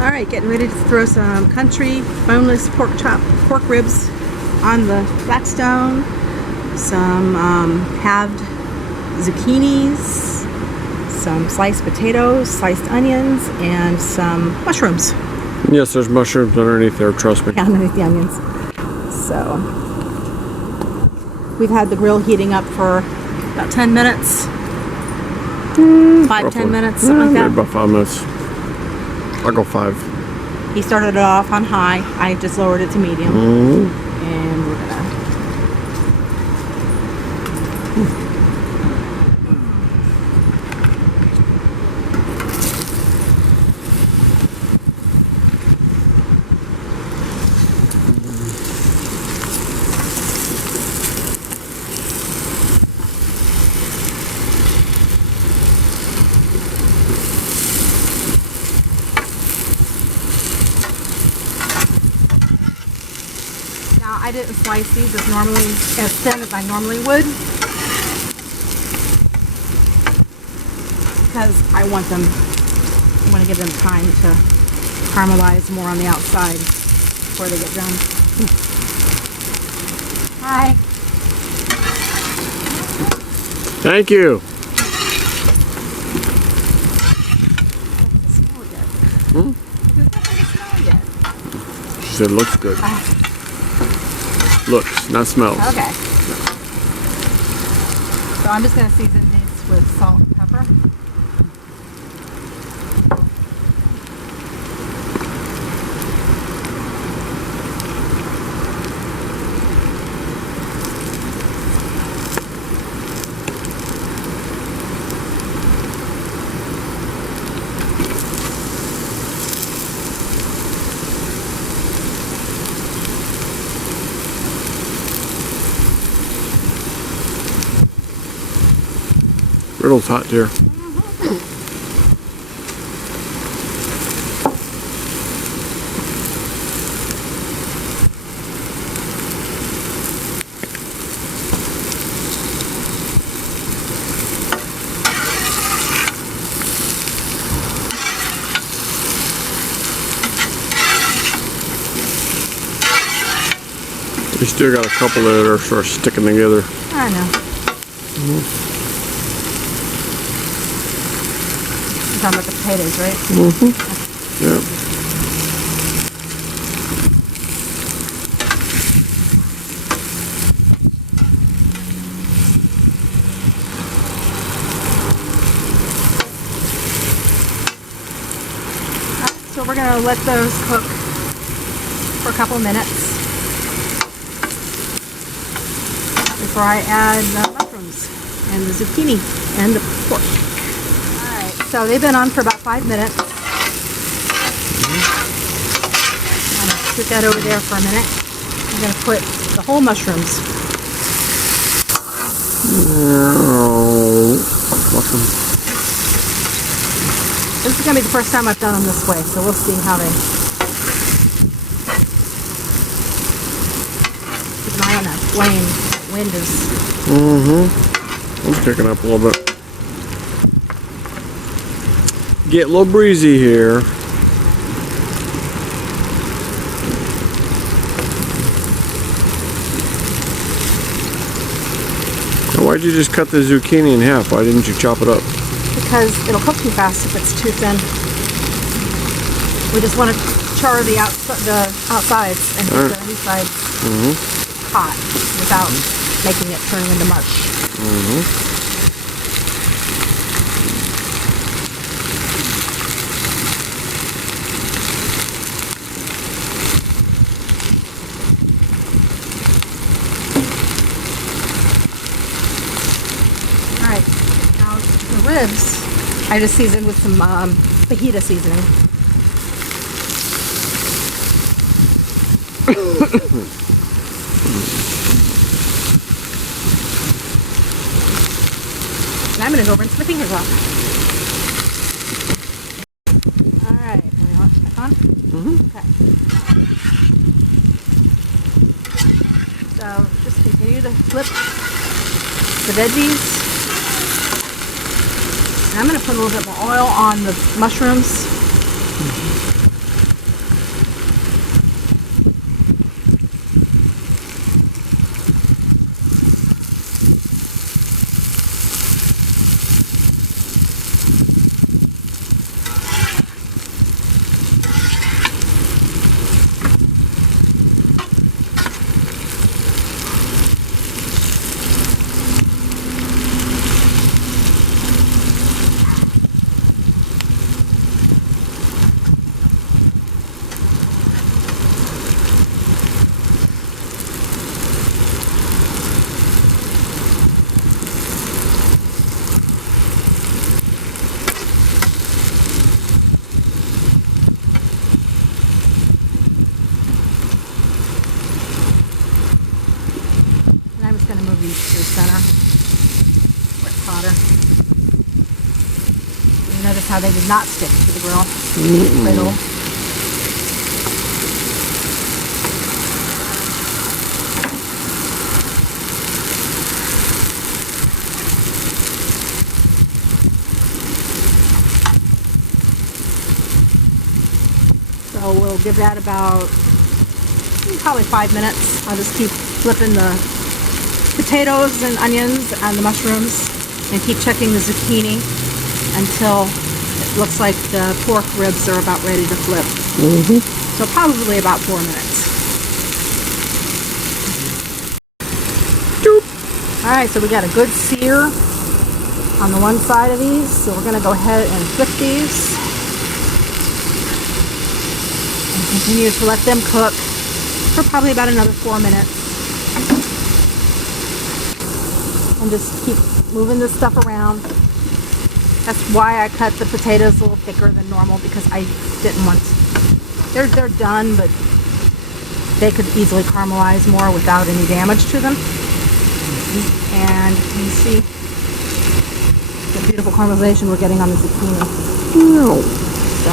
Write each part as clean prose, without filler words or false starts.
Alright, getting ready to throw some country boneless pork ribs on the Blackstone. Some halved zucchinis, some sliced potatoes, sliced onions, and some mushrooms. Yes, there's mushrooms underneath there, trust me. Yeah, underneath the onions. So, we've had the grill heating up for about 10 minutes. 5-10 minutes, something like that. About 5 minutes. I'll go 5. He started it off on high. I just lowered it to medium. And we're gonna... I didn't slice these as thin as I normally would, because I want to give them time to caramelize more on the outside before they get done. Hi. Thank you. She said it looks good. Looks, not smells. Okay. So I'm just going to season these with salt and pepper. Griddle's hot, dear. You still got a couple that are sort of sticking together. I know. Talking about the potatoes, right? Yeah. So we're going to let those cook for a couple minutes before I add the mushrooms and the zucchini and the pork. So they've been on for about 5 minutes. I'm going to put that over there for a minute. I'm going to put the whole mushrooms. This is going to be the first time I've done them this way, so we'll see how they... Keep an eye on that flame. That wind is... I'm picking up a little bit. Get a little breezy here. Now, why'd you just cut the zucchini in half? Why didn't you chop it up? Because it'll cook too fast if it's too thin. We just want to char the outsides and keep the inside hot without making it turn into mush. Alright, now the ribs, I just seasoned with some fajita seasoning. And I'm going to go rinse my fingers off. Alright, do we want it back on? Okay. So just continue to flip the veggies. And I'm going to put a little bit more oil on the mushrooms. reach to the center where it's hotter. You notice how they did not stick to the griddle. So we'll give that about probably 5 minutes. I'll just keep flipping the potatoes and onions and the mushrooms and keep checking the zucchini until it looks like the pork ribs are about ready to flip. So probably about 4 minutes. Alright, so we got a good sear on the one side of these, so we're going to go ahead and flip these and continue to let them cook for probably about another 4 minutes. And just keep moving this stuff around. That's why I cut the potatoes a little thicker than normal, because I didn't want to. They're done, but they could easily caramelize more without any damage to them. And you see the beautiful caramelization we're getting on the zucchini. So.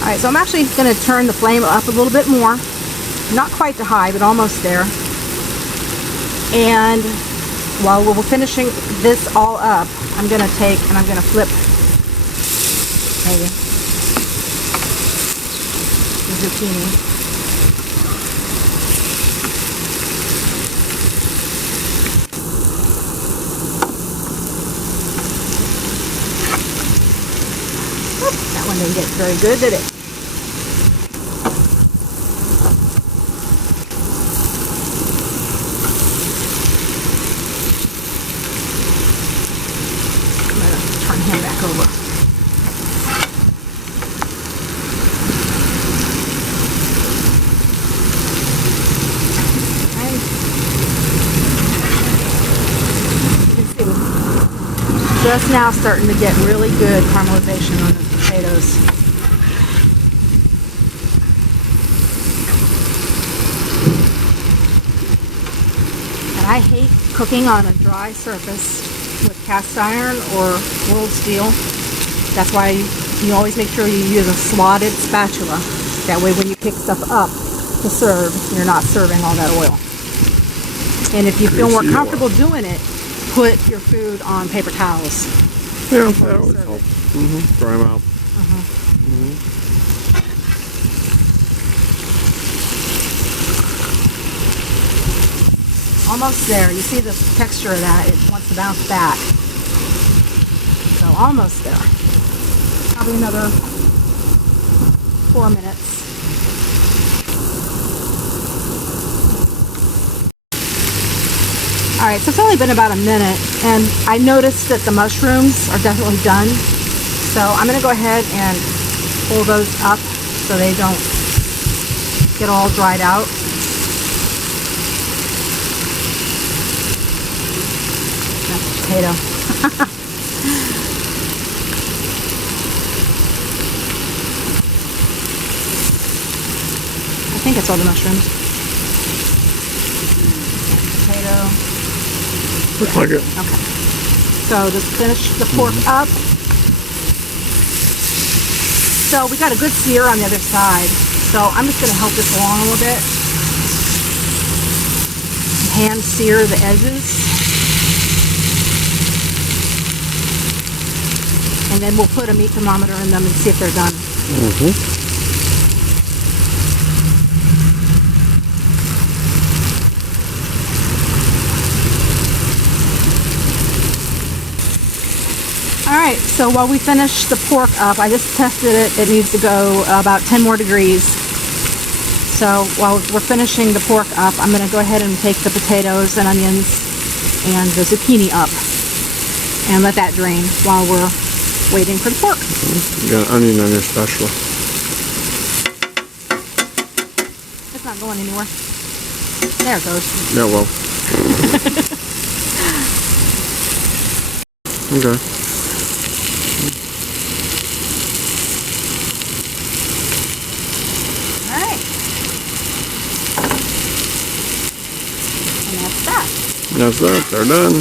Alright, so I'm actually going to turn the flame up a little bit more. Not quite to high, but almost there. And while we're finishing this all up, I'm going to take and I'm going to flip maybe the zucchini. That one didn't get very good, did it? I'm going to turn him back over. Okay. You can see, just now starting to get really good caramelization on the potatoes. And I hate cooking on a dry surface with cast iron or rolled steel. That's why you always make sure you use a slotted spatula. That way when you pick stuff up to serve, you're not serving all that oil. And if you feel more comfortable doing it, put your food on paper towels. Yeah, that would help. Dry them out. Almost there. You see the texture of that. It wants to bounce back. So almost there. Probably another 4 minutes. Alright, so it's only been about a minute, and I noticed that the mushrooms are definitely done. So I'm going to go ahead and pull those up so they don't get all dried out. That's a potato. I think it's all the mushrooms. Potato. Looks like it. Okay. So just finish the pork up. So we got a good sear on the other side. So I'm just going to help this along a little bit. Hand sear the edges. And then we'll put a meat thermometer in them and see if they're done. Alright, so while we finish the pork up, I just tested it. It needs to go about 10 more degrees. So while we're finishing the pork up, I'm going to go ahead and take the potatoes and onions and the zucchini up and let that drain while we're waiting for the pork. You got an onion on your spatula. It's not going anywhere. There it goes. Yeah, well. Okay. That's that. They're done.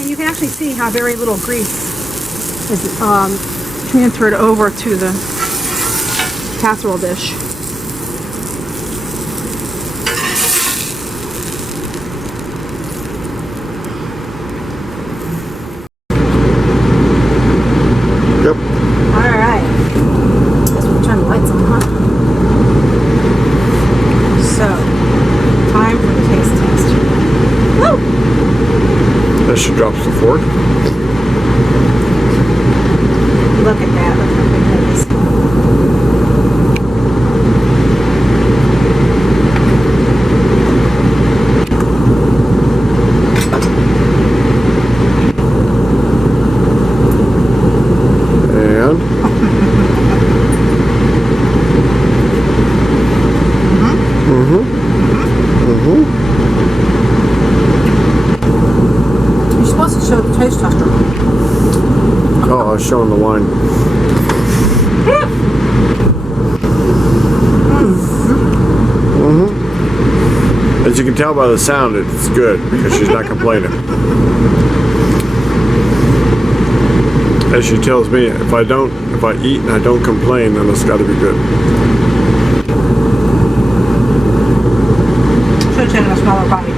And you can actually see how very little grease is transferred over to the casserole dish. Yep. Alright. Guess we'll turn the lights on, huh? So, time for the taste test. Woo! As she drops the fork. Look at that. Look how big that is. And You're supposed to show the taste tester. oh, I was showing the wine. As you can tell by the sound, it's good because she's not complaining. As she tells me, if I eat and I don't complain, then it's got to be good. Should have taken a smaller bite.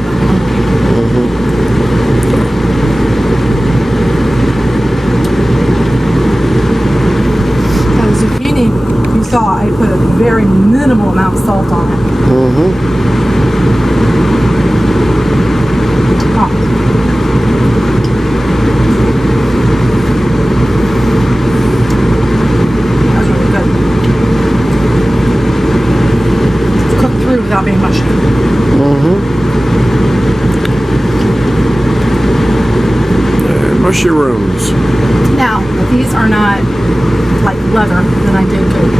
Now the zucchini, you saw I put a very minimal amount of salt on it. Oh. That's really good. It's cooked through without being mushy. And mushrooms. Now, if these are not like leather, then I did good.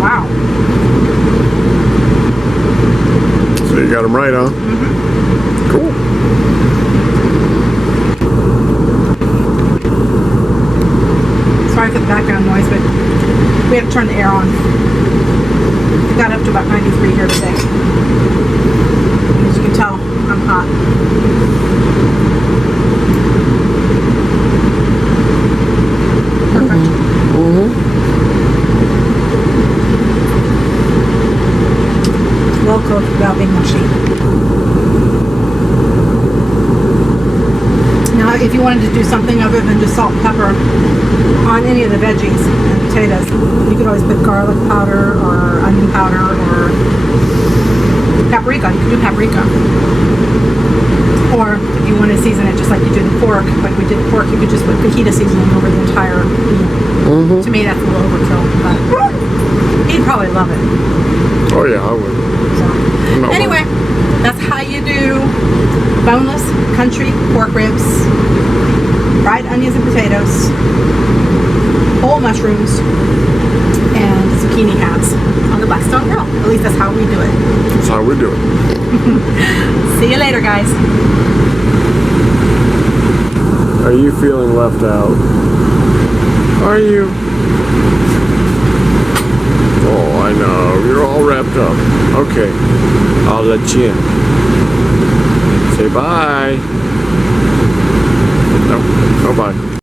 Wow. So you got them right, huh? Cool. Sorry for the background noise, but we have to turn the air on. It got up to about 93 here today. As you can tell, I'm hot. Perfect. Well cooked without being mushy. Now, if you wanted to do something other than just salt and pepper on any of the veggies and potatoes, you could always put garlic powder or onion powder or paprika. You could do paprika. Or if you want to season it just like you do the pork, like we did pork, you could just put fajita seasoning over the entire meal. To me, that's a little overkill, but he'd probably love it. Oh yeah, I would. So, No, anyway, that's how you do boneless country pork ribs, fried onions and potatoes, whole mushrooms, and zucchini halves on the Blackstone Griddle. At least that's how we do it. That's how we do it. See you later, guys. Are you feeling left out? Are you? Oh, I know. You're all wrapped up. Okay. I'll let you in. Say bye. No, bye.